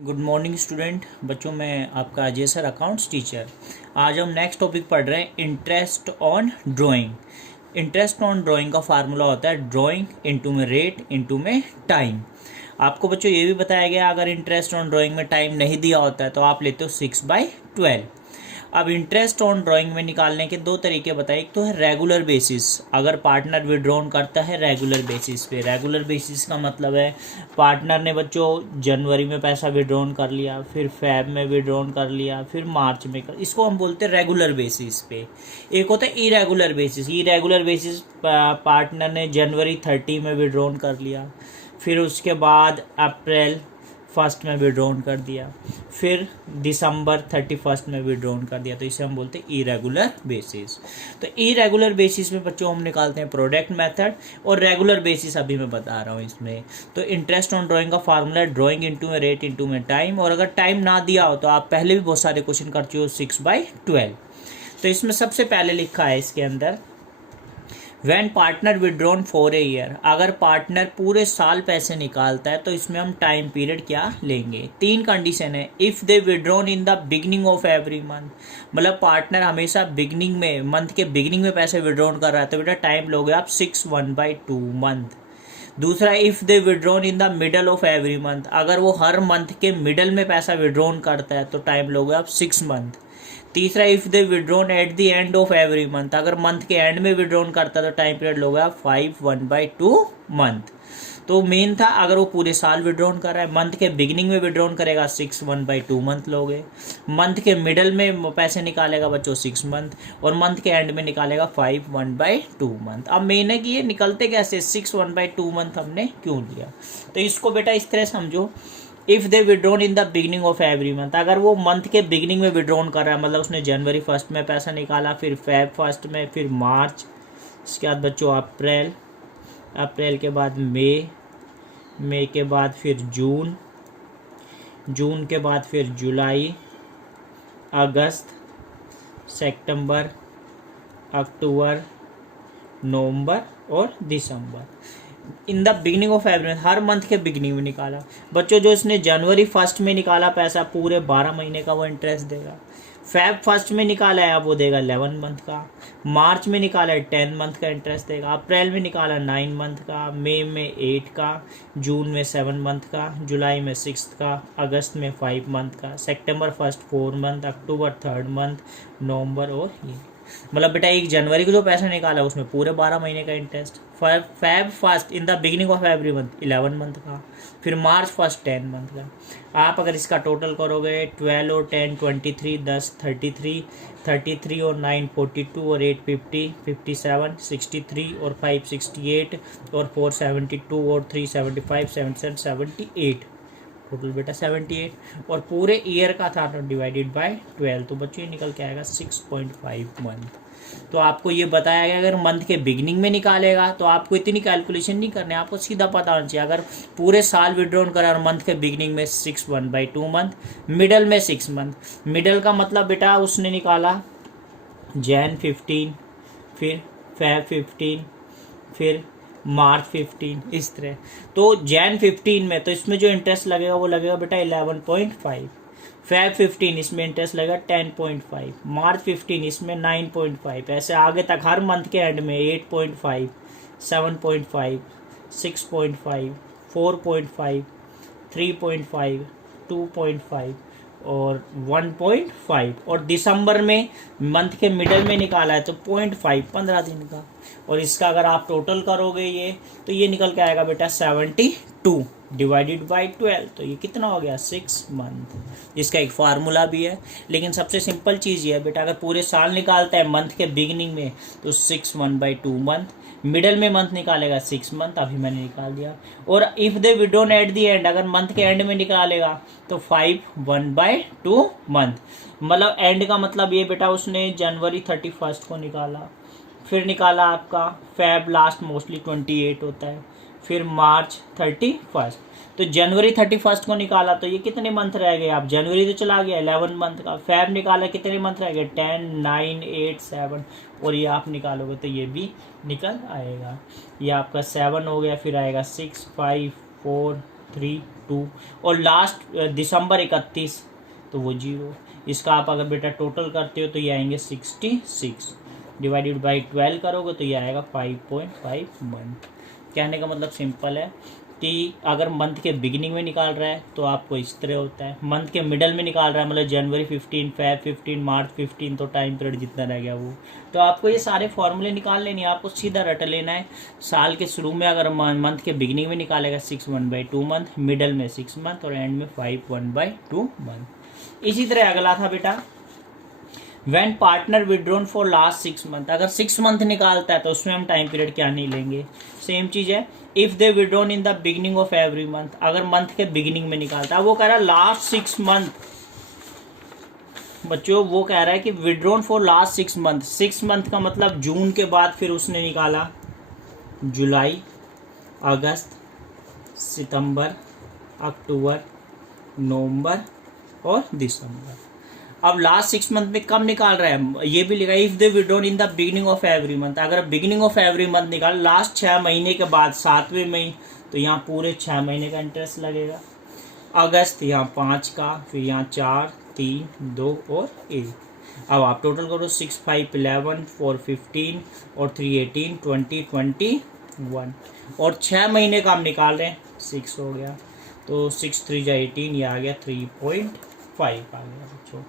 Good morning student बच्चों, मैं आपका अजय सर, अकाउंट्स टीचर। आज हम नेक्स्ट टॉपिक पढ़ रहे हैं, interest on drawing. Interest on drawing का फार्मूला होता है ड्राइंग इनटू में रेट इनटू में टाइम। आपको बच्चों ये भी बताया गया, अगर इंटरेस्ट ऑन ड्राइंग में टाइम नहीं दिया होता है तो आप लेते हो 6/12। अब इंटरेस्ट ऑन ड्राइंग में निकालने के दो तरीके बताए। एक तो है रेगुलर बेसिस, अगर पार्टनर विड्रॉन करता है रेगुलर बेसिस पे। रेगुलर बेसिस का मतलब है पार्टनर ने बच्चों जनवरी में पैसा विड्रॉन कर लिया, फिर फेब में विड्रॉन कर लिया, फिर मार्च में कर, इसको हम बोलते हैं रेगुलर बेसिस पे। एक होता है irregular basis. Irregular basis partner ने जनवरी 30 में विड्रॉन कर लिया, फिर उसके बाद अप्रैल 1 में विड्रॉन कर दिया, फिर दिसंबर 31 में विड्रॉन कर दिया, तो इसे हम बोलते हैं इरेगुलर बेसिस। तो इरेगुलर बेसिस में बच्चों हम निकालते हैं प्रोडक्ट मेथड, और रेगुलर बेसिस अभी मैं बता रहा हूँ इसमें। तो इंटरेस्ट ऑन ड्राइंग का फार्मूला है ड्राइंग इनटू में रेट इनटू में टाइम, और अगर टाइम ना दिया हो तो आप पहले भी बहुत सारे क्वेश्चन कर चुके हो 6/12। तो इसमें सबसे पहले लिखा है इसके अंदर when partner withdrawn for a year. अगर पार्टनर पूरे साल पैसे निकालता है तो इसमें हम टाइम पीरियड क्या लेंगे। 3 कंडीशन है। If they withdrawn in the beginning of every month, मतलब पार्टनर हमेशा बिगनिंग में, मंथ के बिगनिंग में पैसे विड्रॉन कर रहा है तो बेटा टाइम लोगे आप 6/1/2 मंथ। दूसरा, if they withdrawn in the middle of every month, अगर वो हर मंथ के मिडल में पैसा विड्रॉन करता है तो टाइम लोगे आप 6 मंथ। तीसरा, if they withdrawn eight the end of every month, अगर मंथ के एंड में विड्रॉन करता तो टाइम पीरियड लोगे आप 5/1/2 मंथ। तो मेन था अगर वो पूरे साल विड्रॉन कर रहा है, मंथ के बिगिनिंग में विड्रॉन करेगा 6/1/2 मंथ लोगे, मंथ के मिडल में पैसे निकालेगा बच्चों 6 मंथ, और मंथ के एंड में निकालेगा 5/1/2 मंथ। अब मेन है कि ये निकलते कैसे 6/1/2 मंथ हमने क्यों लिया। तो इसको बेटा इस तरह समझो, if they withdrawn in the beginning of every month, अगर वो मंथ के बिगनिंग में विड्रॉन कर रहा है, मतलब उसने जनवरी 1 में पैसा निकाला, फिर फेब 1 में, फिर मार्च, इसके बाद बच्चों अप्रैल, अप्रैल के बाद मई के बाद फिर जून के बाद फिर जुलाई, अगस्त, सितंबर, अक्टूबर, नवंबर और दिसंबर। In the beginning of every month, हर मंथ के बिगनिंग में निकाला। बच्चों जो इसने जनवरी 1 में निकाला पैसा, पूरे 12 महीने का वो इंटरेस्ट देगा। फेब 1 में निकाला है, अब वो देगा 11 मंथ का। मार्च में निकाला है 10 मंथ का इंटरेस्ट देगा। अप्रैल में निकाला 9 मंथ का, मई में 8 का, जून में 7 मंथ का, जुलाई में 6 का, अगस्त में 5 मंथ का, सितंबर 1 4 मंथ, अक्टूबर 3 मंथ, नवंबर, और ये मतलब बेटा 1 जनवरी को जो पैसा निकाला उसमें पूरे 12 महीने का interest. Feb 1 in the beginning of every month 11 month का, फिर मार्च 1 10 मंथ का। आप अगर इसका टोटल करोगे 12 और 10 23, 10 33 और 9 42 और 8 50 57 63 और 5 68 और 4 72 और 3 75 77 78, टोटल बेटा 78, और पूरे ईयर का था तो डिवाइडेड बाय 12, तो बच्चों ये निकल के आएगा 6.5 मंथ। तो आपको ये बताया गया अगर मंथ के बिगिनिंग में निकालेगा तो आपको इतनी कैलकुलेशन नहीं करनी, आपको सीधा पता होना चाहिए। अगर पूरे साल विड्रॉन करा और मंथ के बिगिनिंग में 6/1/2 मंथ, मिडल में 6 मंथ। मिडल का मतलब बेटा उसने निकाला जैन 15, फिर फेब 15, फिर मार्च 15, इस तरह। तो जैन 15 में तो इसमें जो इंटरेस्ट लगेगा वो लगेगा बेटा 11.5, फेब 15 इसमें इंटरेस्ट लगेगा 10.5, मार्च 15 इसमें 9.5, ऐसे आगे तक हर मंथ के एंड में 8.5, 7.5, 6.5, 4.5, 3.5, 2.5 और 1.5, और दिसंबर में मंथ के मिडल में निकाला है तो 0.5 15 दिन का, और इसका अगर आप टोटल करोगे ये तो ये निकल के आएगा बेटा 72 डिवाइडेड बाय 12, तो ये कितना हो गया 6 मंथ। इसका एक फार्मूला भी है, लेकिन सबसे सिंपल चीज़ ये है बेटा अगर पूरे साल निकालता है मंथ के बिगिनिंग में तो 6/1/2 मंथ, मिडल में मंथ निकालेगा 6 मंथ, अभी मैंने निकाल दिया। और if they withdrawn at the and, अगर मंथ के एंड में निकालेगा तो 5/1/2 मंथ। मतलब एंड का मतलब ये बेटा उसने जनवरी 31 को निकाला, फिर निकाला आपका फेब लास्ट मोस्टली 28 होता है, फिर मार्च 31, तो जनवरी 31 को निकाला तो ये कितने मंथ रह गए। आप जनवरी तो चला गया 11 मंथ का, फेब निकाला कितने मंथ रह गए 10 9 8 7, और ये आप निकालोगे तो ये भी निकल आएगा। ये आपका 7 हो गया, फिर आएगा 6 5 4 3 2 और लास्ट दिसंबर 31 तो वो 0। इसका आप अगर बेटा टोटल करते हो तो ये आएंगे 66 डिवाइडेड बाई 12 करोगे तो ये आएगा 5.5 मंथ। कहने का मतलब सिंपल है कि अगर मंथ के बिगिनिंग में निकाल रहा है तो आपको इस तरह होता है, मंथ के मिडल में निकाल रहा है मतलब जनवरी 15, फेब 15, मार्च 15, तो टाइम पीरियड जितना रह गया वो, तो आपको ये सारे फॉर्मूले निकाल लेनी है, आपको सीधा रट लेना है। साल के शुरू में अगर मंथ के बिगिनिंग में निकालेगा 6 1/2 मंथ, मिडल में 6 मंथ और एंड में 5 1/2 मंथ। इसी तरह अगला था बेटा when partner withdrawn for last 6 month. अगर 6 मंथ निकालता है तो उसमें हम टाइम पीरियड क्या नहीं लेंगे, सेम चीज है। If they withdrawn in the beginning of every month, अगर मंथ के बिगिनिंग में निकालता है, वो कह रहा है लास्ट 6 मंथ बच्चों, वो कह रहा है कि withdrawn for last 6 month. 6 month का मतलब जून के बाद फिर उसने निकाला जुलाई, अगस्त, सितंबर, अक्टूबर, नवंबर और दिसंबर। अब लास्ट 6 मंथ में कब निकाल रहा है, ये भी लिखा है if they withdrawn in the beginning of every month. अगर बिगिनिंग ऑफ एवरी मंथ निकाल लास्ट 6 महीने के बाद 7वें महीने, तो यहाँ पूरे 6 महीने का इंटरेस्ट लगेगा। अगस्त यहाँ 5 का, फिर यहाँ 4 3 2 और 1। अब आप टोटल करो 6 5 11 4 15 और 3 18 20 21 और 6 महीने का हम निकाल रहे हैं 6 हो गया, तो 6 3 जा 18, ये आ गया 3.5 आ गया बच्चों।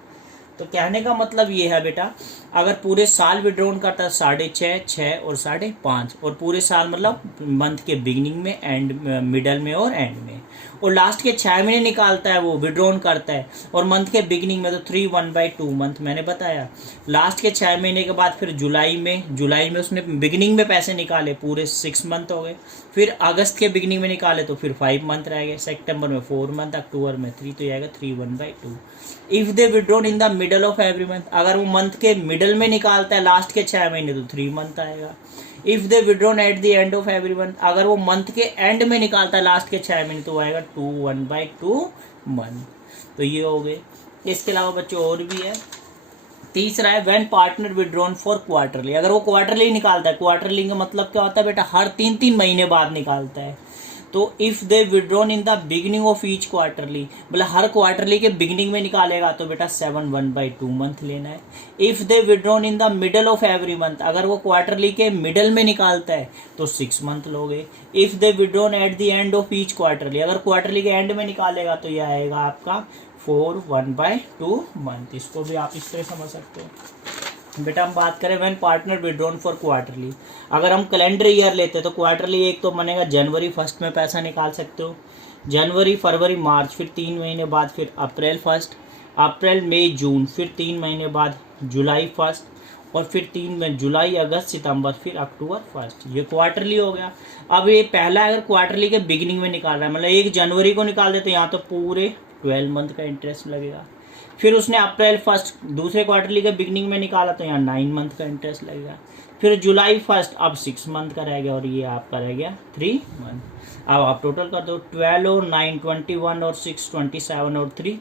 तो कहने का मतलब ये है बेटा अगर पूरे साल विड्रॉन करता है 6.5 6 और 5.5 और पूरे साल मतलब मंथ के बिगिनिंग में, एंड मिडल में और एंड में, और लास्ट के 6 महीने निकालता है वो विड्रॉन करता है, और मंथ के बिगिनिंग में तो 3 1/2 मंथ मैंने बताया। लास्ट के 6 महीने के बाद फिर जुलाई में उसने बिगिनिंग में पैसे निकाले, पूरे 6 मंथ हो गए। फिर अगस्त के बिगिनिंग में निकाले तो फिर 5 मंथ रह गए, सितंबर में 4 मंथ, अक्टूबर में 3, तो ये आएगा 3 1/2। If they withdrawn in the middle of every month, अगर वो मंथ के मिडल में निकालता है लास्ट के 6 महीने तो 3 मंथ आएगा। If they withdrawn eight the end of every month, अगर वो मंथ के एंड में निकालता है लास्ट के 6 महीने तो आएगा 2 1/2 मंथ। तो ये हो गए। इसके अलावा बच्चों और भी है। तीसरा है when partner withdrawn for quarterly. अगर वो क्वार्टरली निकालता है, क्वार्टरली का मतलब क्या होता है बेटा, हर 3 महीने बाद निकालता है। तो if they withdrawn in the beginning of each quarterly, मतलब हर क्वार्टरली के बिगिनिंग में निकालेगा तो बेटा 7 1/2 मंथ लेना है। If they withdrawn in the middle of every month, अगर वो क्वार्टरली के मिडल में निकालता है तो 6 मंथ लोगे। If they withdrawn eight the end of each quarterly, अगर क्वार्टरली के एंड में निकालेगा तो यह आएगा आपका 4 1/2 मंथ। इसको भी आप इस तरह समझ सकते हो बेटा। हम बात करें when partner withdrawn for quarterly, अगर हम कैलेंडर ईयर लेते हैं तो क्वार्टरली एक तो बनेगा जनवरी 1 में पैसा निकाल सकते हो, जनवरी फरवरी मार्च, फिर 3 महीने बाद फिर अप्रैल 1, अप्रैल मई जून, फिर 3 महीने बाद जुलाई 1, और फिर 3 में जुलाई अगस्त सितंबर, फिर अक्टूबर 1। ये क्वार्टरली हो गया। अब ये पहला अगर क्वार्टरली के बिगिनिंग में निकाल रहा है, मतलब 1 जनवरी को निकाल देते, यहाँ तो पूरे 12 मंथ का इंटरेस्ट लगेगा। फिर उसने अप्रैल 1 दूसरे क्वार्टरली के बिगिनिंग में निकाला तो यहाँ 9 मंथ का इंटरेस्ट लगेगा। फिर जुलाई 1 अब 6 मंथ का रह गया, और ये आपका रह गया 3 मंथ। अब आप टोटल कर दो, 12 और 9 21 और 6 27 और 3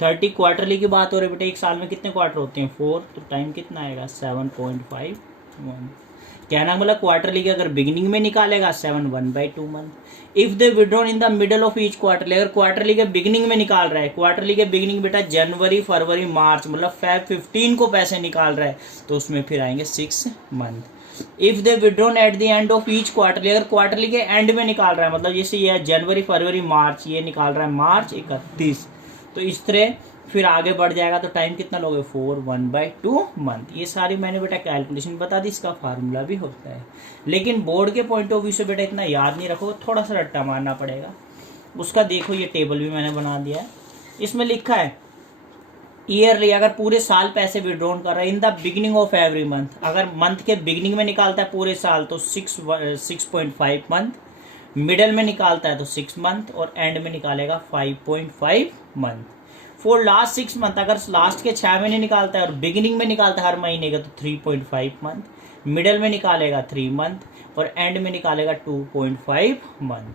30 क्वार्टरली की बात हो रही है बेटा। एक साल में कितने क्वार्टर होते हैं 4, तो टाइम कितना आएगा 7.5 मंथ। कहना मतलब क्वार्टरली के अगर बिगिनिंग में निकालेगा 7 1/2 month. If they withdrawn in the middle of each quarterly, अगर क्वार्टरली के बिगिनिंग में निकाल रहा है, क्वार्टरली के बिगिनिंग बेटा जनवरी फरवरी मार्च, मतलब फेब 15 को पैसे निकाल रहा है तो उसमें फिर आएंगे 6 month. If they withdrawn eight the end of each quarterly, अगर क्वार्टरली के एंड में निकाल रहा है, मतलब जैसे ये जनवरी फरवरी मार्च, ये निकाल रहा है मार्च 31, तो इस तरह फिर आगे बढ़ जाएगा तो टाइम कितना लोगे 4 1/2 मंथ। ये सारी मैंने बेटा कैलकुलेशन बता दी, इसका फार्मूला भी होता है, लेकिन बोर्ड के पॉइंट ऑफ व्यू से बेटा इतना याद नहीं रखो, थोड़ा सा रट्टा मारना पड़ेगा। उसका देखो ये टेबल भी मैंने बना दिया है, इसमें लिखा है ईयरली, अगर पूरे साल पैसे विड्रॉन कर रहा है in the beginning of every month, अगर मंथ के बिगिनिंग में निकालता है पूरे साल तो 6.5 मंथ, मिडल में निकालता है तो 6 मंथ, और एंड में निकालेगा 5.5 मंथ। फॉर लास्ट 6 मंथ, अगर लास्ट के 6 महीने निकालता है और बिगिनिंग में निकालता है हर महीने का तो 3.5 मंथ, मिडल में निकालेगा 3 मंथ और एंड में निकालेगा 2.5 मंथ।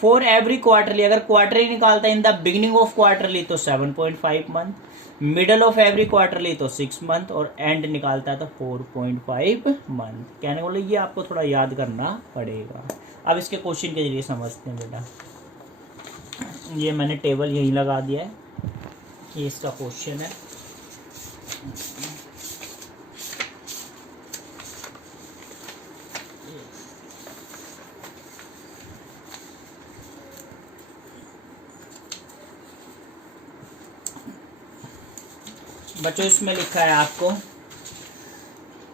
फॉर एवरी क्वार्टरली, अगर क्वार्टरली निकालता है in the beginning of quarterly तो 7.5 month, middle of every quarterly तो 6 मंथ और एंड निकालता है तो 4.5 मंथ। कहने को ये आपको थोड़ा याद करना पड़ेगा। अब इसके क्वेश्चन के जरिए समझते हैं बेटा। ये मैंने टेबल यहीं लगा दिया है, ये इसका क्वेश्चन है। बच्चों इसमें लिखा है आपको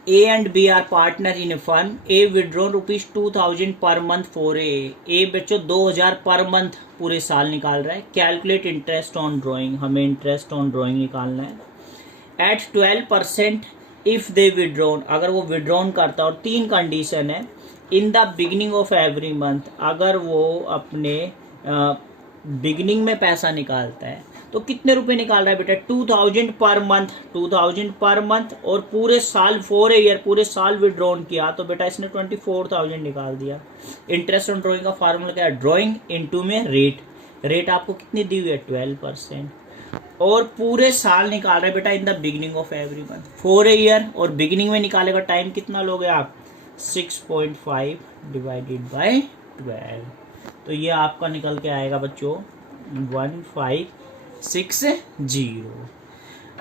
A and B are partner in firm, A withdrawn ₹2000 per month for a बच्चों 2000 पर मंथ पूरे साल निकाल रहा है। कैलकुलेट इंटरेस्ट ऑन ड्रॉइंग, हमें इंटरेस्ट ऑन ड्रॉइंग निकालना है। एट 12% इफ दे विड्रॉन, अगर वो विड्रॉन करता है, और 3 कंडीशन है। In the beginning of every month, अगर वो अपने बिगिनिंग में पैसा निकालता है तो कितने रुपए निकाल रहा है बेटा? 2000 पर मंथ, 2000 पर मंथ, और पूरे साल फॉर ए ईयर, पूरे साल विड्रॉन किया तो बेटा इसने 24,000 निकाल दिया। इंटरेस्ट ऑन ड्रॉइंग का फार्मूला क्या है? ड्रॉइंग इनटू में रेट, रेट आपको कितनी दी हुई है? 12%, और पूरे साल निकाल रहे बेटा in the beginning of every month for a year, और बिगिनिंग में निकालेगा टाइम कितना लोगे आप? 6.5 डिवाइडेड बाय 12, तो ये आपका निकल के आएगा बच्चों 1560।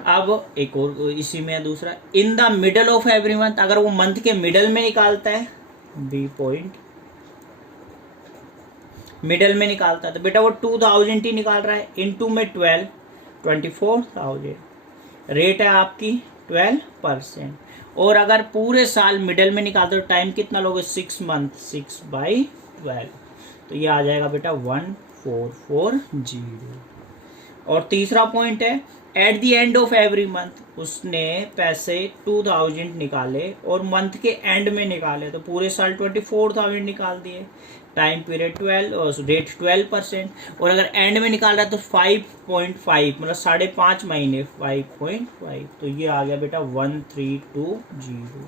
अब एक और इसी में दूसरा, in the middle of every month, अगर वो मंथ के मिडल में निकालता है, बी पॉइंट मिडल में निकालता है, तो बेटा वो 2000 ही निकाल रहा है, इनटू में 12, 24,000, रेट है आपकी 12%। और अगर पूरे साल मिडल में निकालते हो टाइम कितना लोगे? 6 मंथ, 6/12, तो ये आ जाएगा बेटा 1440। और तीसरा पॉइंट है, eight the end of every month, उसने पैसे 2000 निकाले और मंथ के एंड में निकाले, तो पूरे साल 24,000 निकाल दिए, टाइम पीरियड 12 और रेट 12%, और अगर एंड में निकाल रहा है तो 5.5 मतलब 5.5 महीने, 5.5, तो ये आ गया बेटा 1320।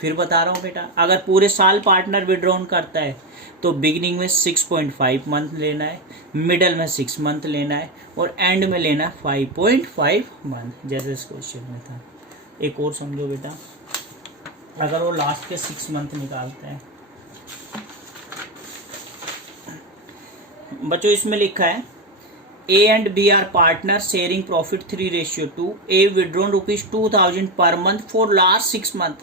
फिर बता रहा हूँ बेटा, अगर पूरे साल पार्टनर विड्रॉन करता है तो बिगिनिंग में 6.5 मंथ लेना है, मिडल में 6 मंथ लेना है, और एंड में लेना है 5.5 मंथ, जैसे इस क्वेश्चन में था। एक और समझो बेटा, अगर वो लास्ट के 6 मंथ निकालता है, बच्चों इसमें लिखा है A and B are partner sharing profit 3:2, A withdrawn ₹2000 per month for last 6 month,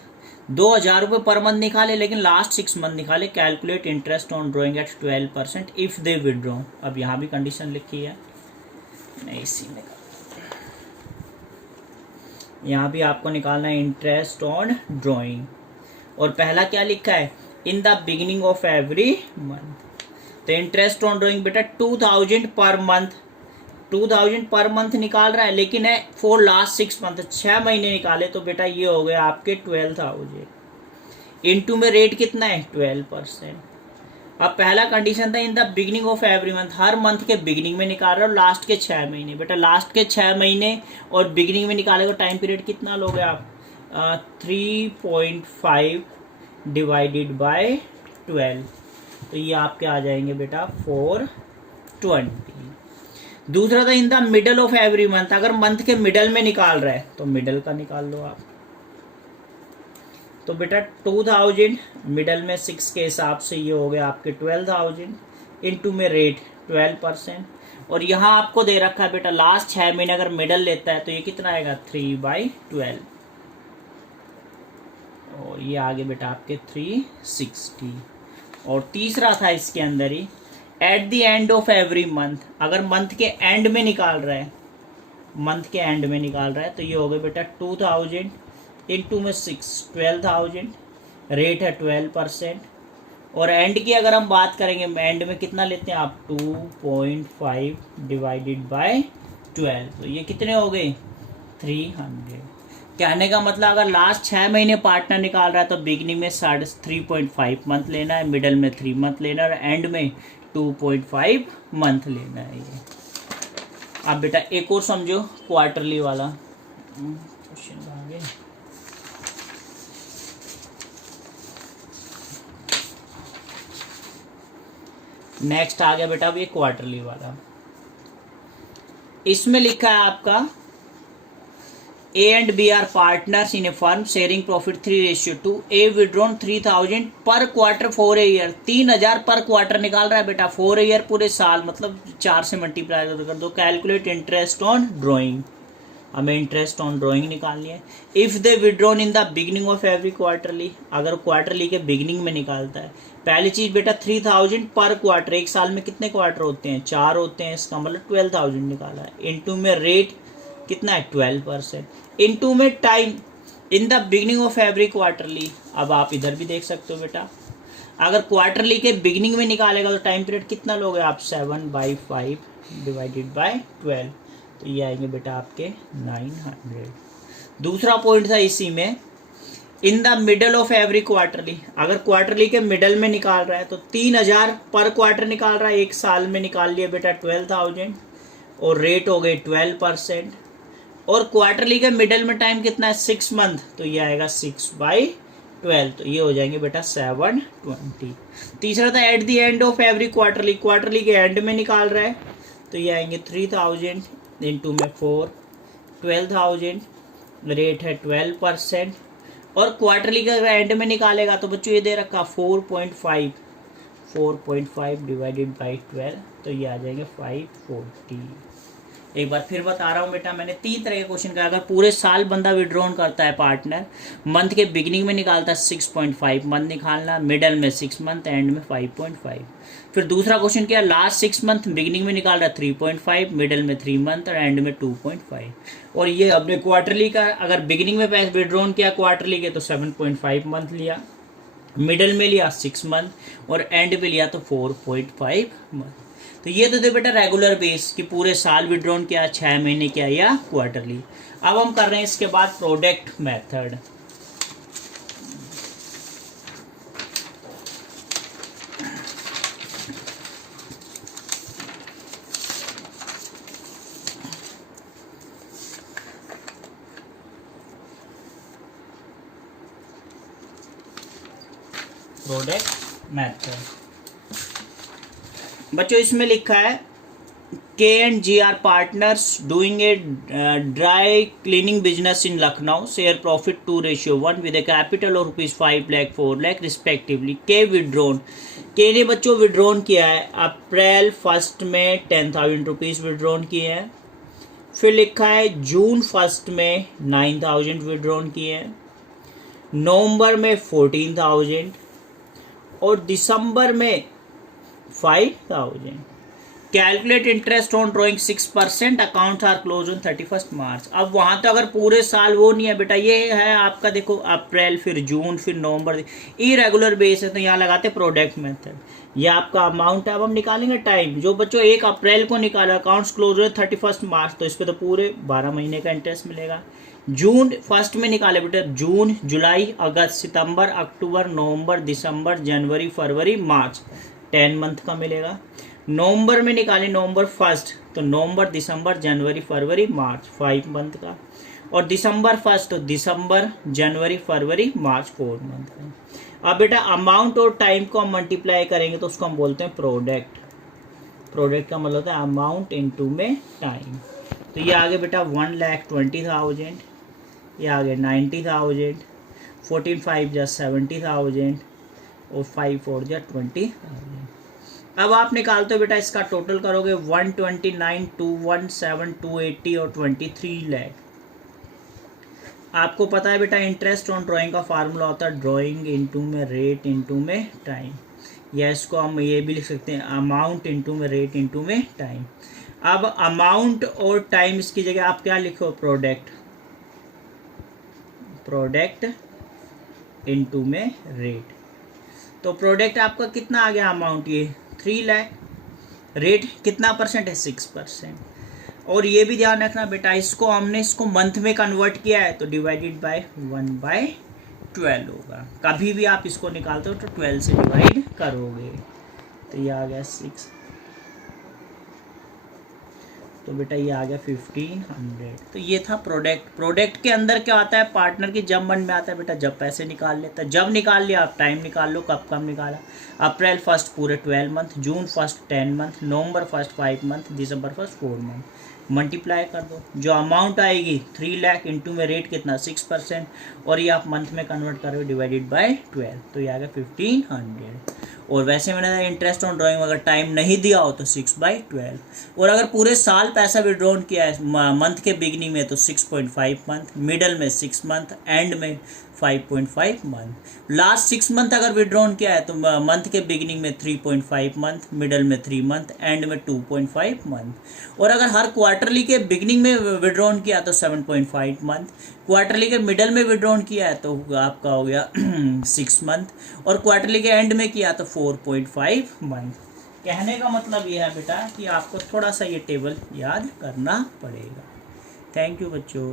2000 रुपये पर मंथ निकाले लेकिन लास्ट 6 मंथ निकाले। Calculate interest on drawing at 12% if they withdraw. अब यहाँ भी कंडीशन लिखी है, मैं इसी में यहाँ भी आपको निकालना है इंटरेस्ट ऑन ड्रॉइंग, और पहला क्या लिखा है? In the beginning of every month, तो इंटरेस्ट ऑन ड्रॉइंग बेटा 2000 पर मंथ, 2000 पर मंथ निकाल रहा है लेकिन है फॉर लास्ट 6 मंथ, 6 महीने निकाले, तो बेटा ये हो गए आपके 12,000, इनटू में रेट कितना है? 12%। अब पहला कंडीशन था in the beginning of every month, हर मंथ के बिगिनिंग में निकाल रहे हो, लास्ट के 6 महीने, बेटा लास्ट के 6 महीने और बिगिनिंग में निकालेगा, टाइम पीरियड कितना लोगे आप? 3.5 डिवाइडेड बाय 12, तो ये आपके आ जाएंगे बेटा 420। दूसरा था in the middle of every month, अगर मंथ के मिडल में निकाल रहा है तो मिडल का निकाल लो आप, तो बेटा 2000 मिडल में 6 के हिसाब से ये हो गया आपके 12,000, इनटू में रेट 12%, और यहाँ आपको दे रखा है बेटा लास्ट 6 महीने अगर मिडल लेता है तो ये कितना आएगा? 3/12, और ये आगे बेटा आपके 360। और तीसरा था इसके अंदर ही, at the end of every month, अगर मंथ के एंड में निकाल रहा है, मंथ के एंड में निकाल रहा है, तो ये हो गया बेटा 2000 इनटू में 6, 12,000, रेट है 12%, और एंड की अगर हम बात करेंगे, एंड में कितना लेते हैं आप? 2.5 डिवाइडेड बाय 12, तो ये कितने हो गए? 300। कहने का मतलब अगर लास्ट 6 महीने पार्टनर निकाल रहा है तो बिगिनिंग में 3.5 मंथ लेना है, मिडल में 3 मंथ लेना है, और एंड में 2.5 मंथ लेना है ये। अब बेटा एक और समझो क्वार्टरली वाला क्वेश्चन आगे। नेक्स्ट आ गया बेटा अब ये क्वार्टरली वाला, इसमें लिखा है आपका A and B are partners in a firm sharing profit 3:2. A withdrawn 3,000 पर क्वार्टर फॉर ए ईयर, 3,000 पर क्वार्टर निकाल रहा है बेटा, फॉर ए ईयर पूरे साल, मतलब 4 से मल्टीप्लाई कर दो। कैलकुलेट इंटरेस्ट ऑन ड्रॉइंग, हमें इंटरेस्ट ऑन ड्रॉइंग निकालनी है। If they withdrawn in the beginning of every quarterly, अगर क्वार्टरली के बिगिनिंग में निकालता है, पहली चीज बेटा 3,000 पर क्वार्टर, एक साल में कितने क्वार्टर होते हैं, 4 होते हैं, इसका मतलब 12,000 निकाला है। इनटू में रेट कितना है 12%, इनटू में time in the beginning of every quarterly. अब आप इधर भी देख सकते हो बेटा, अगर क्वार्टरली के बिगिनिंग में निकालेगा तो टाइम पीरियड कितना लोगे आप, 7/5 डिवाइडेड बाय 12, तो ये आएंगे बेटा आपके 900। दूसरा पॉइंट था इसी में, in the middle of every quarterly, अगर क्वार्टरली के मिडल में निकाल रहा है तो 3,000 पर क्वार्टर निकाल रहा है, एक साल में निकाल लिया बेटा 12,000 और रेट हो गए 12%, और क्वार्टरली के मिडल में टाइम कितना है 6 मंथ, तो ये आएगा 6/12, तो ये हो जाएंगे बेटा 720। तीसरा था eight the end of every quarterly, quarterly के एंड में निकाल रहा है तो ये आएंगे 3,000 इंटू में 4, 12,000, रेट है 12%, और क्वार्टरली का एंड में निकालेगा तो बच्चों ये दे रखा 4.5 डिवाइडेड बाई 12, तो ये आ जाएंगे 540। एक बार फिर बता रहा हूँ बेटा, मैंने 3 तरह के क्वेश्चन का, अगर पूरे साल बंदा विड्रॉन करता है पार्टनर, मंथ के बिगिनिंग में निकालता है 6.5 मंथ निकालना, मिडल में 6 मंथ, एंड में 5.5। फिर दूसरा क्वेश्चन क्या, लास्ट 6 मंथ बिगिनिंग में निकाल रहा है 3.5, मिडल में 3 मंथ और एंड में 2.5। और ये अपने क्वार्टरली का, अगर बिगिनिंग में पैसे विड्रॉन किया क्वार्टरली के तो 7.5 मंथ लिया, मिडल में लिया 6 मंथ और एंड में लिया तो 4.5 मंथ। तो ये तो थे बेटा रेगुलर बेस कि पूरे साल विड्रॉन किया, 6 महीने किया या क्वार्टरली। अब हम कर रहे हैं इसके बाद प्रोडक्ट मेथड। प्रोडक्ट मेथड बच्चों, इसमें लिखा है K&G are partners doing a dry cleaning business in Lucknow, share profit 2:1 with a capital of ₹5 lakh 4 lakh respectively. K withdrawn, K ने बच्चों विड्रॉन किया है अप्रैल 1 में 10,000 रुपीज विड्रॉन किए हैं, फिर लिखा है जून 1 में 9,000 विड्रॉन किए हैं, नवंबर में 14,000 और दिसंबर में 5,000। Calculate interest on drawing 6%, account are close on 31 March. अब वहां तो अगर पूरे साल वो नहीं है बेटा, ये है आपका देखो अप्रैल, फिर जून, फिर नवंबर, इरेगुलर बेस है, तो यहाँ लगाते प्रोडक्ट मेथड। ये आपका अमाउंट है। अब हम निकालेंगे टाइम। जो बच्चों 1 अप्रैल को निकाला, अकाउंट्स क्लोज हुए 31 मार्च, तो इस पर तो पूरे 12 महीने का इंटरेस्ट मिलेगा। जून 1 में निकाले बेटा, जून, जुलाई, अगस्त, सितंबर, अक्टूबर, नवंबर, दिसंबर, जनवरी, फरवरी, मार्च, 10 मंथ का मिलेगा। नवंबर में निकाले नवंबर 1, तो नवंबर, दिसंबर, जनवरी, फरवरी, मार्च, 5 मंथ का। और दिसंबर 1 तो दिसंबर, जनवरी, फरवरी, मार्च, 4 मंथ का। अब बेटा अमाउंट और टाइम को हम मल्टीप्लाई करेंगे तो उसको हम बोलते हैं प्रोडक्ट। प्रोडक्ट का मतलब होता है अमाउंट इनटू में टाइम। तो ये आगे बेटा 1,20,000, ये आगे 90,000, 14 5 जा 70,000 और 5 4 जा 20,000। अब आप निकालते हो बेटा, इसका टोटल करोगे 129, 217, 280 और 23 लाख। आपको पता है बेटा इंटरेस्ट ऑन ड्राइंग का फार्मूला होता है ड्राइंग इनटू में रेट इनटू में टाइम, या इसको हम ये भी लिख सकते हैं अमाउंट इनटू में रेट इनटू में टाइम। अब अमाउंट और टाइम इसकी जगह आप क्या लिखो, प्रोडक्ट, प्रोडक्ट इनटू में रेट। तो प्रोडक्ट आपका कितना आ गया अमाउंट, ये 3 लाख, रेट कितना परसेंट है 6%। और ये भी ध्यान रखना बेटा, इसको हमने इसको मंथ में कन्वर्ट किया है तो डिवाइडेड बाय 1/12 होगा। कभी भी आप इसको निकालते हो तो 12 से डिवाइड करोगे, तो ये आ गया 6, तो बेटा ये आ गया 1500। तो ये था प्रोडक्ट। प्रोडक्ट के अंदर क्या आता है, पार्टनर की जब मन में आता है बेटा, जब पैसे निकाल लेता है, जब निकाल लिया आप टाइम निकाल लो कब कब निकाला। अप्रैल 1 पूरे 12 मंथ, जून 1 10 मंथ, नवंबर 1 5 मंथ, दिसंबर 1 4 मंथ, मल्टीप्लाई कर दो, जो अमाउंट आएगी 3 लाख इंटू में रेट कितना 6%, और ये आप मंथ में कन्वर्ट कर रहे हो डिवाइडेड बाय 12, तो ये आ गया 1500। और वैसे मैंने इंटरेस्ट ऑन ड्राइंग अगर टाइम नहीं दिया हो तो 6/12, और अगर पूरे साल पैसा विड्रॉन किया है मंथ के बिगिनिंग में तो 6.5 मंथ, मिडल में 6 मंथ, एंड में 5.5 मंथ। लास्ट 6 मंथ अगर विड्रॉन किया है तो मंथ के बिगिनिंग में 3.5 मंथ, मिडल में 3 मंथ, एंड में 2.5 मंथ। और अगर हर क्वार्टरली के बिगिनिंग में विड्रॉन किया तो 7.5 मंथ, क्वार्टरली के मिडल में विड्रॉन किया है तो आपका हो गया 6 मंथ, और क्वार्टरली के एंड में किया तो 4.5 मंथ। कहने का मतलब ये है बेटा कि आपको थोड़ा सा ये टेबल याद करना पड़ेगा। थैंक यू बच्चों।